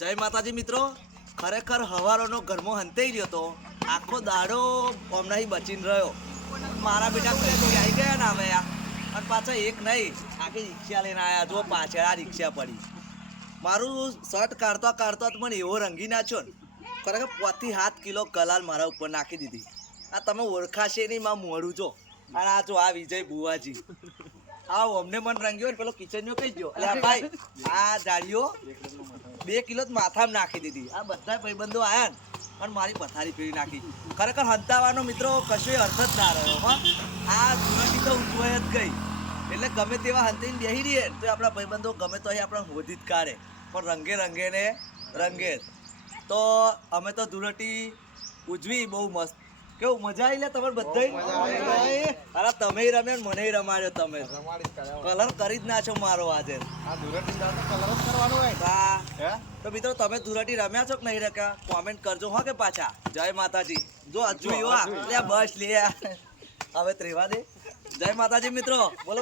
જય માતાજી મિત્રો, ખરેખર હવારોનો ઘરમાં હંતાઈ ગયો તો આખો દાડો હમણાં બચીને રહ્યો. મારા બેટા કઈ આવી ગયા ને હવે અને પાછા એક નહીં આખી રિક્ષા લઈને આવ્યા. જો પાછળ આ રિક્ષા પડી. મારું શર્ટ કાઢતા કાઢતા મને એવો રંગી નાખ્યો ને, ખરેખર 5 થી 7 કિલો કલાલ મારા ઉપર નાખી દીધી. આ તમે ઓળખાશે નહીં, માં મોડું જો. અને આ જો આ વિજય બુવાજી આ અમને મન રંગ્યો ને પેલો કિચનનો કહી ગયો, અલ્યા ભાઈ આ જાળીઓ 2 કિલો માથામાં નાખી દીધી. આ બધા ભાઈબંધો આયા ને અને મારી પથારી ફેરી નાખી. ખરેખર હંતાવાનો મિત્રો કશો અર્થ જ ના રહ્યો. આ ધૂળેટી તો ઉજવાય જ ગઈ. એટલે ગમે તેવા હંતીને બેસી રહીએ તો આપણા ભાઈબંધો ગમે તો અહીં આપણે હોધી જ કાઢે, પણ રંગે રંગે ને રંગે. તો અમે તો ધૂળેટી ઉજવી બહુ મસ્ત. કેવું મજા આવી લે તમારે બધા? અરે તમે રમે મને રમાડ્યો. તમે કલર કરી જ નાખો મારો આજે. તો મિત્રો તમે ધૂળેટી રમ્યા છો કે નહીં રમ્યા? કોમેન્ટ કરજો હો કે પાછા. જય માતાજી. જો હજુ બસ લે હવે ત્રેવા દે. જય માતાજી મિત્રો, બોલો.